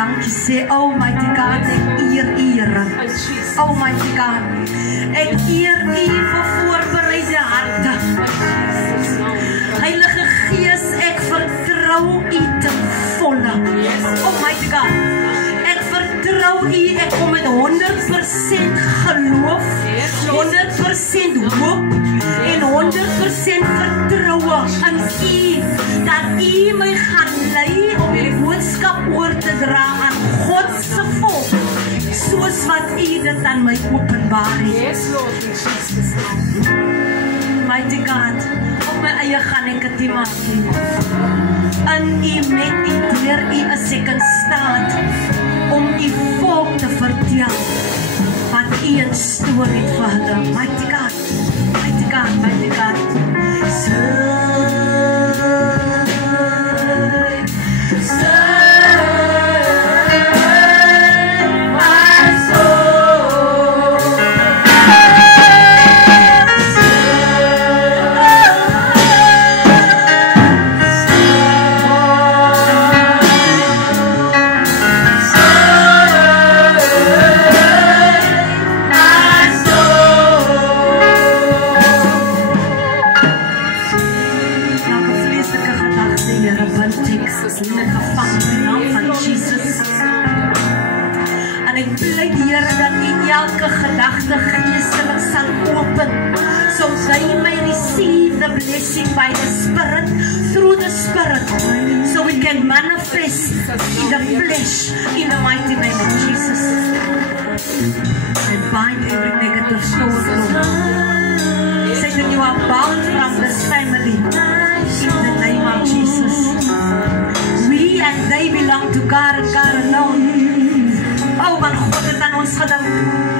dankie sê. Almighty God, ek eer U, Here. Almighty God, ek eer U vir voorbereide harte. Heilige Gees, ek vertrou U ten volle. Almighty God, ek vertrou U, ek kom met 100% geloof, 100% hoop en 100% vertroue in U, dat U my gaan lei om die boodskap oor te dra aan God se volk, soos wat U dit aan my openbaar het. Yes, Lord, in Jesus' name. Mighty God, op my eie gaan ek dit nie maak nie. In U, met U, deur U is ek in staat om U volk te vertel wat U in store het vir hulle. Mighty God, mighty God, mighty God. Gedagte geestelik sal open, so they may receive the blessing by the Spirit, through the Spirit, so we can manifest in the flesh, in the mighty name of Jesus. I bind every negative thought, Lord. Satan, you are bound from this family, in the name of Jesus. We and they belong to God and God alone. Oh, want God het aan ons gedink.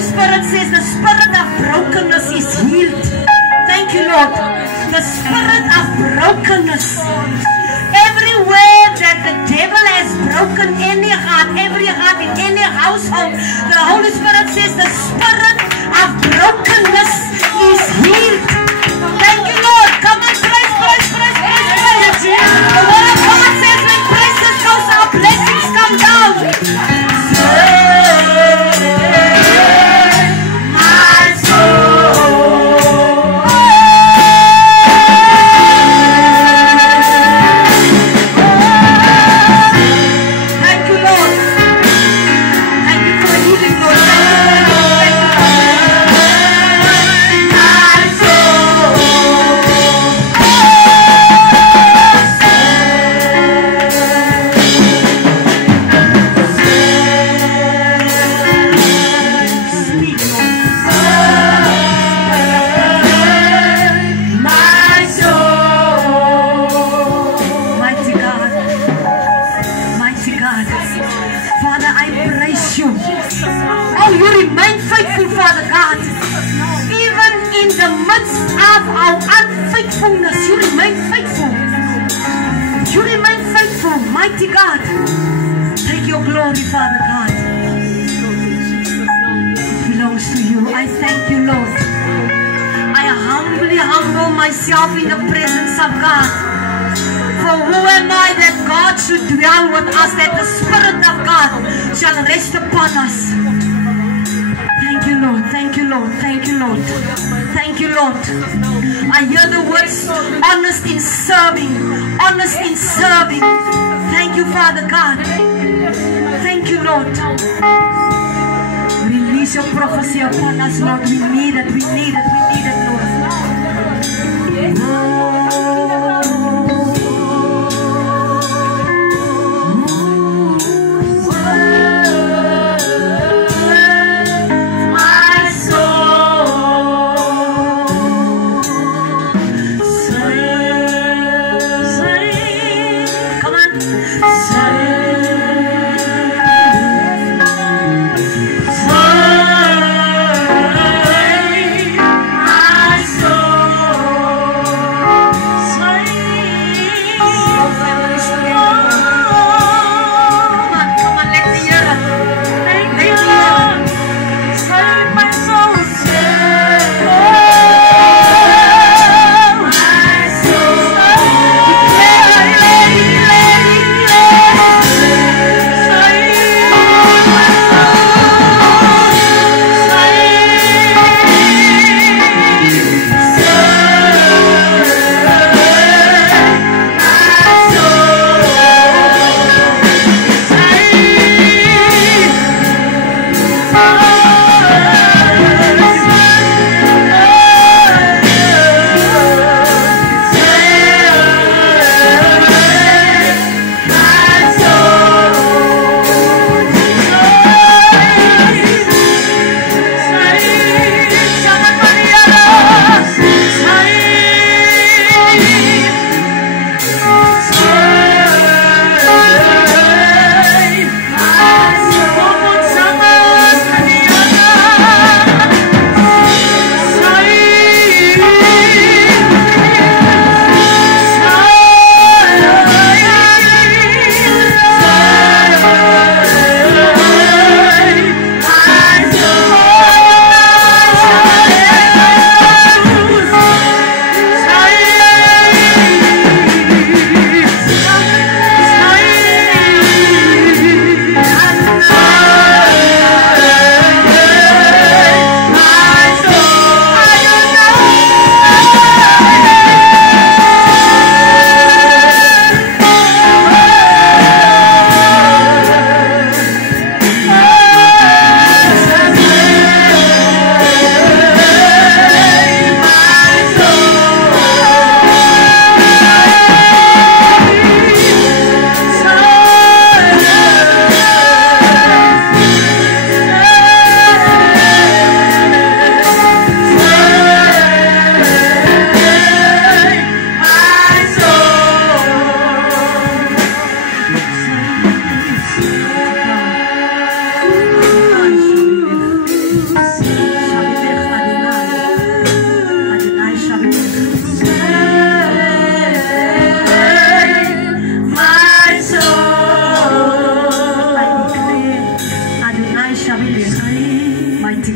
Holy Spirit says the spirit of brokenness is healed. Thank you, Lord. The spirit of brokenness. Everywhere that the devil has broken any heart, every heart in any household, the Holy Spirit says the spirit of brokenness is healed. Thank you, Lord. Come on, praise, praise, praise, praise, praise. The word of God says when praises goes up, blessings come down. My soul. Thank you, Lord. Thank you for healing, Lord. Father God, even in the midst of our unfaithfulness, you remain faithful. You remain faithful, mighty God. Take your glory, Father God. It belongs to you. I thank you, Lord. I humbly humble myself in the presence of God. For who am I that God should dwell with us, that the Spirit of God shall rest upon us? Thank you, Lord. Thank you, Lord. Thank you, Lord. Thank you, Lord. I hear the words honest in serving. Honest in serving. Thank you, Father God. Thank you, Lord. Release your prophecy upon us, Lord. We need it. We need it. We need it, Lord.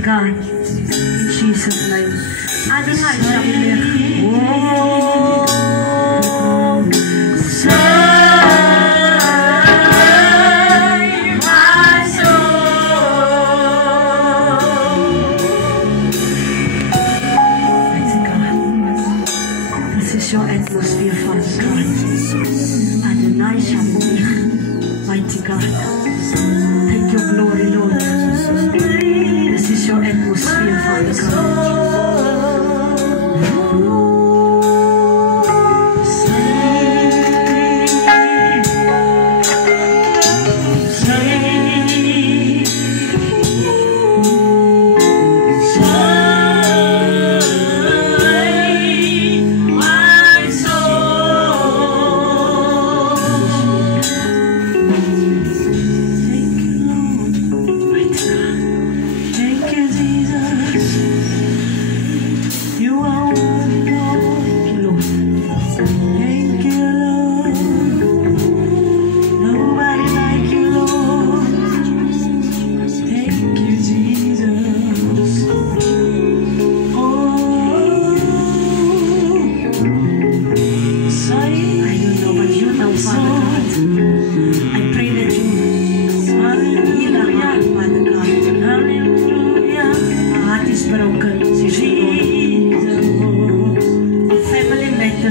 God. In Jesus' name. Adonai Shabbat. Oh, save my soul. Mighty God. This is your atmosphere, Father God. Adonai Shabbat. Mighty God. Take your glory, Lord. This is your atmosphere, Father God.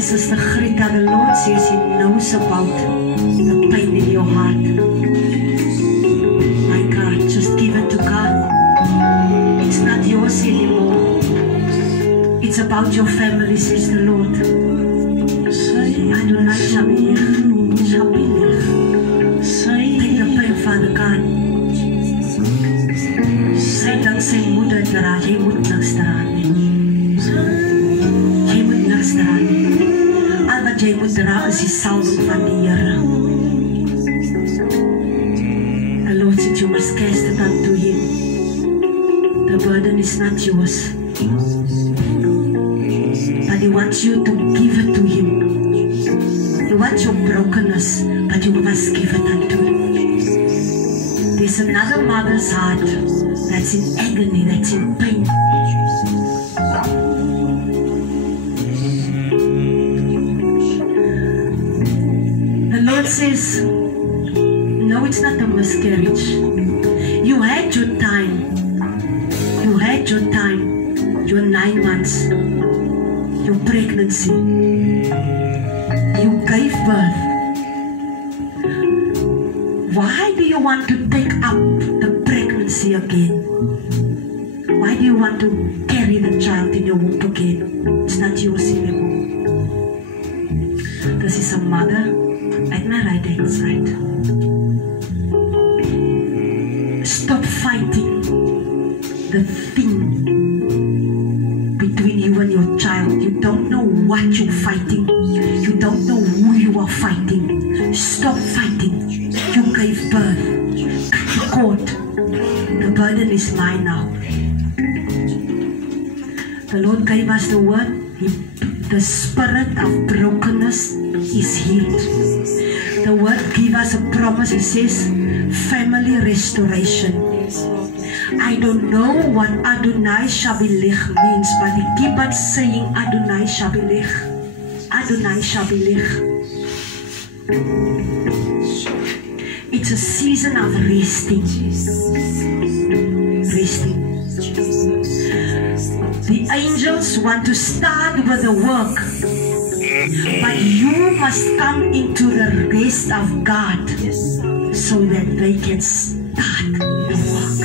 Sister Greta, the Lord says He knows about the pain in your heart. My God, just give it to God. It's not yours anymore. It's about your family, says the Lord. Adonai Shabbat. Take the pain, Father God. Sy dan sy moeder dra, jy moet niks dra nie. Jy moet niks dra nie. Wat jy moet dra is die salwing van die Here. The Lord said you must cast it unto Him. The burden is not yours, but He wants you to give it to Him. He wants your brokenness, but you must give it unto Him. There's another mother's heart that's in agony, that's in pain. Says, no, it's not a miscarriage. You had your time. You had your time. Your 9 months. Your pregnancy. You gave birth. Why do you want to take up the pregnancy again? Why do you want to carry the child in your womb again? It's not yours anymore. This is a mother at my right hand side. Stop fighting the thing between you and your child. You don't know what you're fighting. You don't know who you are fighting. Stop fighting. You gave birth. Cut the cord. The burden is mine now. The Lord gave us the word. The spirit of brokenness is healed. The word gives us a promise. It says family restoration. I don't know what Adonai Shabbat means, but they keep on saying Adonai Shabbat. Adonai Shabbat. It's a season of resting. Resting. The angels want to start with the work, but you must come into the rest of God so that they can start the work.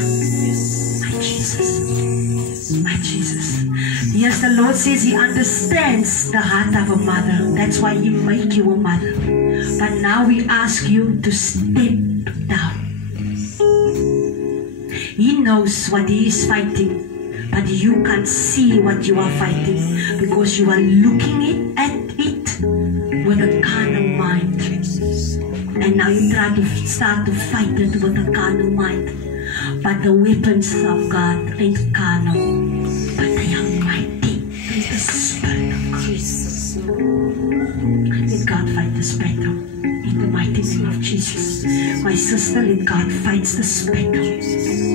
My Jesus. My Jesus. Yes, the Lord says He understands the heart of a mother. That's why He made you a mother. But now we ask you to step down. He knows what He is fighting. But you can't see what you are fighting because you are looking at it with a carnal mind. And now you try to start to fight it with a carnal mind. But the weapons of God ain't carnal, but they are mighty in the Spirit of Jesus. Let God fight this battle in the mighty name of Jesus. My sister, let God fight this battle.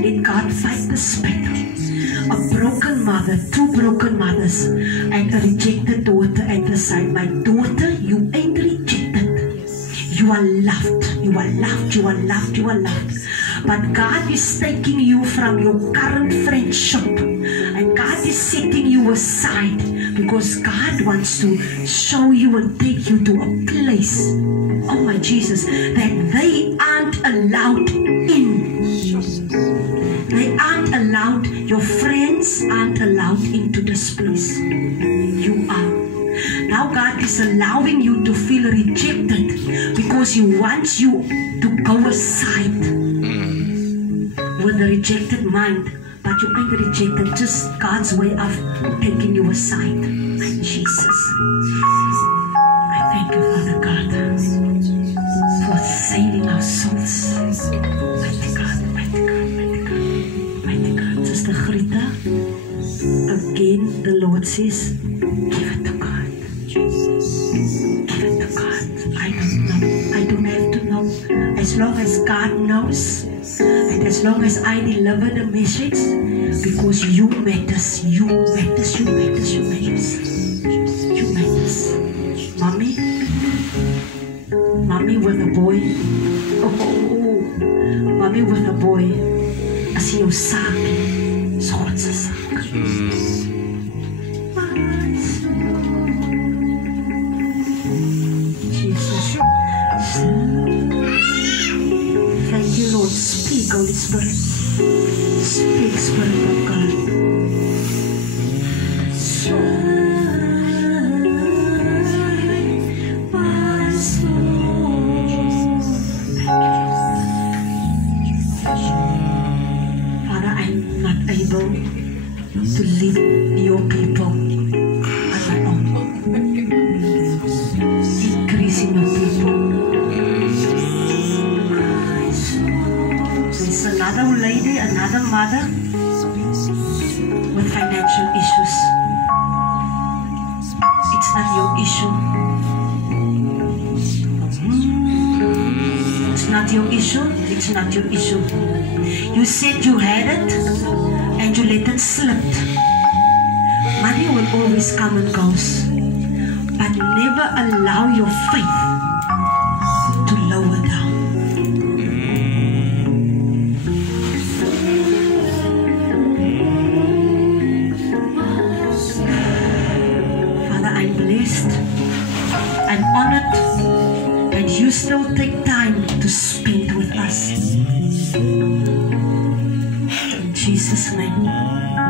Let God fight this battle. mother, 2 broken mothers, and a rejected daughter at the side. My daughter, you ain't rejected. You are loved. You are loved. You are loved. You are loved. But God is taking you from your current friendship, and God is setting you aside because God wants to show you and take you to a place, oh my Jesus, that they aren't allowed in. They aren't allowed. Your friends aren't allowed into this place. You are. Now God is allowing you to feel rejected because He wants you to go aside with a rejected mind. But you ain't rejected, just God's way of taking you aside. Jesus, I thank you, Father God, for saving our souls. Mighty God, mighty God, mighty God, mighty God. Sister Grita, again the Lord says, give it to God. Give it to God. I don't know. I don't have to know. As long as God knows, and as long as I deliver the message, because you matters, you matters, you matters, you matters, you matters. Mommy, mommy with a boy, mommy with a boy, as your saak, so what's a saak? Jesus. Thank you, Lord. Speak, Holy Spirit. Speak, Spirit of God. Father, I'm not able to lead your people on my own. Increasing your people. There's another lady, another mother with financial issues. It's not your issue. It's not your issue. It's not your issue. You said you had it and you let it slip. Money will always come and goes, but never allow your faith to lower down. I'm honored that you still take time to spend with us. In Jesus' name,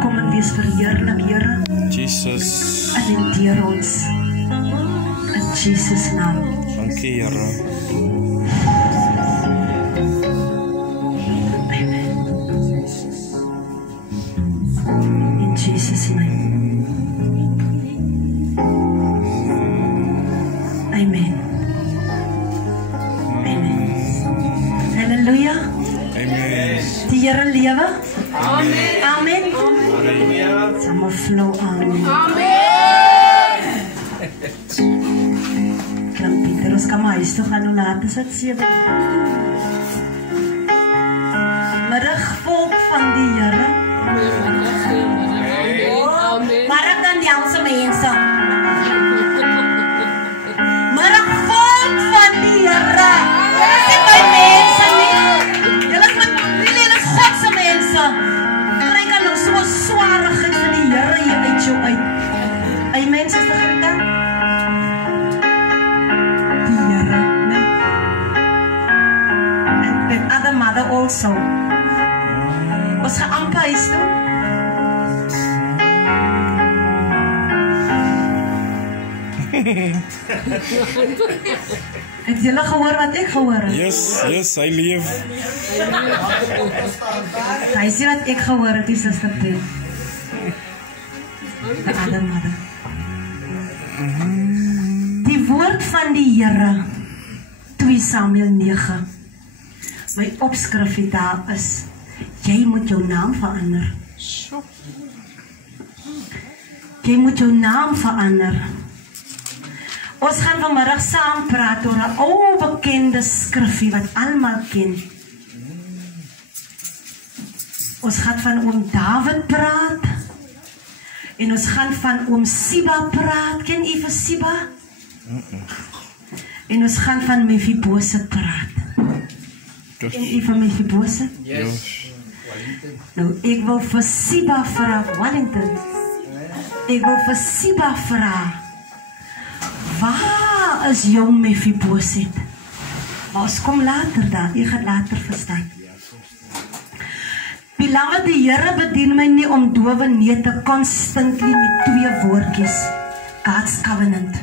kom en wees verheerlik, Here. Jesus. En hanteer ons. In Jesus' naam. Dankie, Here. In Jesus' name. Amen. Amen. Halleluja. Amen. Die Here lewe. Amen. Amen. Halleluja. Summer flow. Amen. Amen. Klang Pieter, ons kan maar huis toe gaan. Hoe laat is het? 7. Middag volk van die Here. Amen. Maar ek dan die Engelse mense. Middag volk van die Here. Julle is nie my mense nie. Julle is Godse mense. Kry kan nog so swaarigheid van die Here hier uit jou uit. Amen, Sister Grita. Die Here, nee. And the other mother also. Ons gaan amper huis toe. Het julle gehoor wat ek gehoor het? Yes, hy leef. Hy sê wat ek gehoor het, die Sister Pet. Die ander mother. Die woord van die Here, 2 Samuel 9. My opskrif daar is, jy moet jou naam verander. Jy moet jou naam verander. Ons gaan vanmiddag saam praat oor 'n ou bekende skrifgie wat almal ken. Ons gaan van oom David praat. En ons gaan van oom Siba praat. Ken u vir Siba? En ons gaan van Mephibosheth praat. Ken u van Mephibosheth? Yes. Nou, ek wil vir Siba vra, Wellington. Ek wil vir Siba vra, waar is jou Mephibosheth? Maar ons kom later daar, jy gaan later verstaan. Beloved, die Here bedien my nie om dowe neute constantly met 2 woordjies. God's covenant.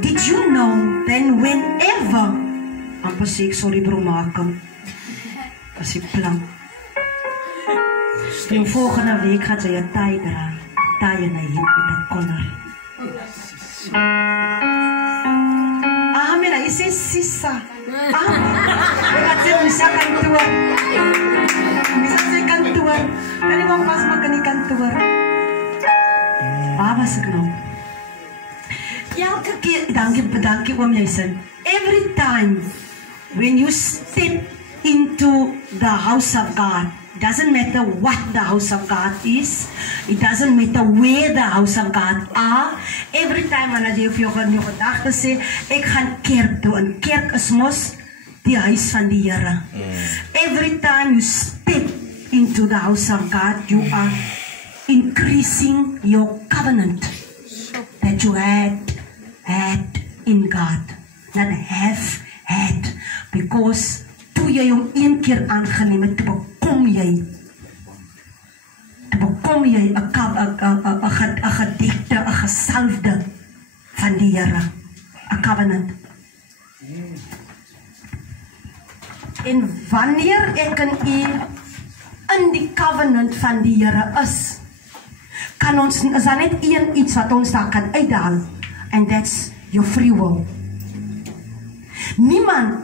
Did you know then whenever, amper sê ek sorry bro, maak hom, as die plan. Die volgende week gaat sy 'n taai dra, taai en 'n hemp met 'n collar. Amen, hy sê sisa. Wat sê Misa kantoor? Misa sê kantoor. Kan nie maar pas maak in die kantoor. Waar was ek nou? Elke keer, dankie oom Jason. Every time when you step into the house of God, doesn't matter what the house of God is, it doesn't matter where the house of God are, every time wanneer jy vir jou gedagte sê, ek gaan kerk toe, en kerk is mos die huis van die Here. Every time you step into the house of God, you are increasing your covenant that you had in God, not have had, because toe jy hom een keer aangeneem het, toe bekom jy 'n gedekte, 'n gesalfde van die Here, 'n covenant. En wanneer ek en u in die covenant van die Here is daar net iets wat ons daar kan uithaal, and that's your free will. Niemand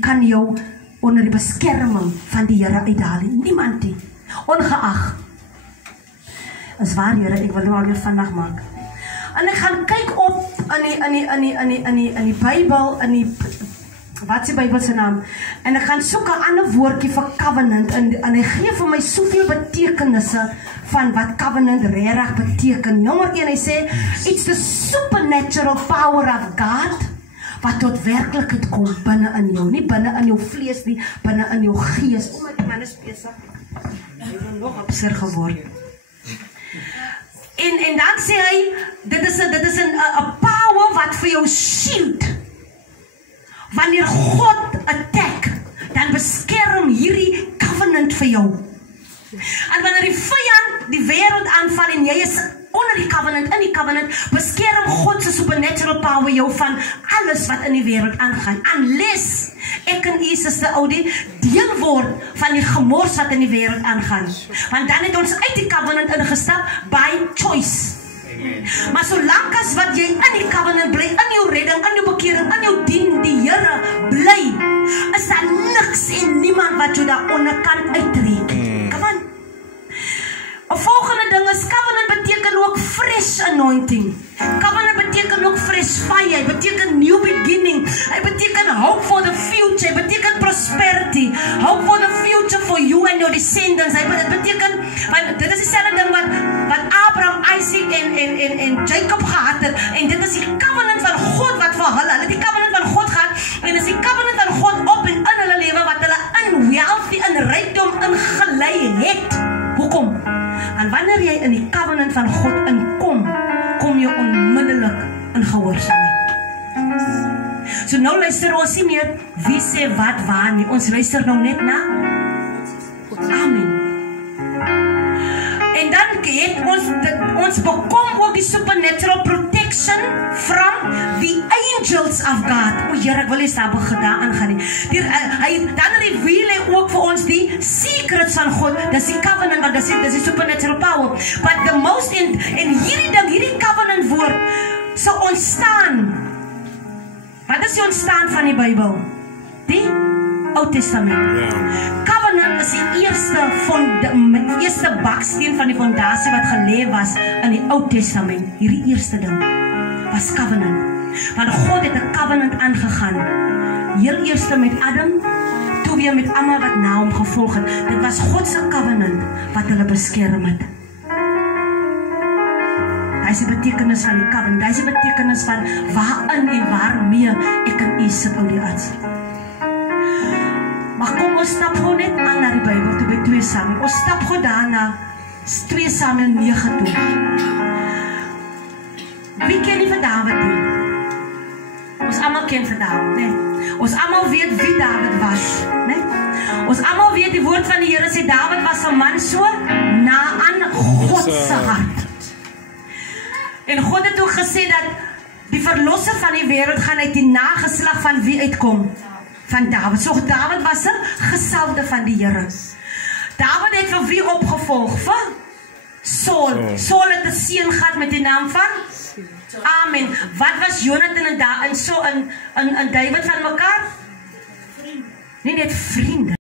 kan jou onder die beskerming van die Here uithaal. Niemand nie. Ongeag. Is waar, Here, ek wil nou alweer vandag maak. En ek gaan kyk op in die Bybel, wat is die Bybel se naam? En ek gaan soek 'n ander woordjie vir covenant, en hy gee vir my soveel betekenisse van wat covenant regtig beteken. Nommer 1, hy sê, it's the supernatural power of God, wat tot werklikheid kom binne in jou, nie binne in jou vlees nie, binne in jou gees. Omdat die man is besig, hy is nog absurd geword. En dan sê hy, dit is 'n power wat vir jou shield. Wanneer God attack, dan beskerm hierdie covenant vir jou. En wanneer die vyand die wêreld aanval en jy is onder die covenant, in die covenant, beskerm God se supernatural power jou van alles wat in die wêreld aangaan. Unless ek en u Suster Audie deel word van die gemors wat in die wêreld aangaan. Want dan het ons uit die covenant ingestap by choice. Maar solank as wat jy in die covenant bly, in jou redding, in jou bekering, in jou dien die Here bly, is daar niks en niemand wat jou daaronder kan uittrek. Come on. 'n volgende ding is, covenant beteken ook fresh anointing. Covenant beteken ook fresh fire. Hy beteken new beginning. Hy beteken hope for the future. Hy beteken prosperity. Hope for the future for you and your descendants. Hy beteken, want dit is dieselfde ding wat Abraham, Isaac en Jacob gehad het. En dit is die covenant van God wat vir hulle het die covenant van God gehad. En is die covenant van God op en in hulle lewe wat hulle in wealthy, in rykdom ingelei het. Hoekom? En wanneer jy in die covenant van God inkom, kom jy onmiddellik in gehoorsaamheid. So nou luister ons nie meer wie sê wat waar nie. Ons luister nou net na Amen. En dan het ons bekom ook die supernatural protection from the angels of God. O Here, ek wil nie daar aangaan nie. Dan reveal hy ook vir ons die secrets van God. Dis die covenant, want dis die supernatural power. But the most in hierdie covenant woord sou ontstaan. Wat is die ontstaan van die Bybel? Die Ou Testament. Covenant is die eerste baksteen van die fondasie wat gelê was in die Ou Testament. Hierdie eerste ding was covenant. Want God het 'n covenant aangegaan. Heel eerste met Adam, toe goeie met almal wat na hom gevolg het. Dit was God se covenant wat hulle beskerm het. Dit is die betekenis van die covenant. Dit is die betekenis van waarin en waarmee ek en u sit, ou die arts. Maar kom, ons stap gewoon net aan na die Bybel toe by 2 Samuel. Ons stap gewoon daarna 2 Samuel 9 toe. Wie ken nie vir Dawid nie? Ons almal ken vir Dawid, né? Ons almal weet wie Dawid was, né? Ons almal weet die woord van die Here sê Dawid was 'n man so na aan God se hart. En God het ook gesê dat die verlosser van die wêreld gaan uit die nageslag van wie uitkom? Van Dawid. So Dawid was 'n gesalfde van die Here. Dawid het vir wie opgevolg? Vir Saul. Saul het 'n seun gehad met die naam van Amen. Wat was Jonathan en David van mekaar? Nie net vriende.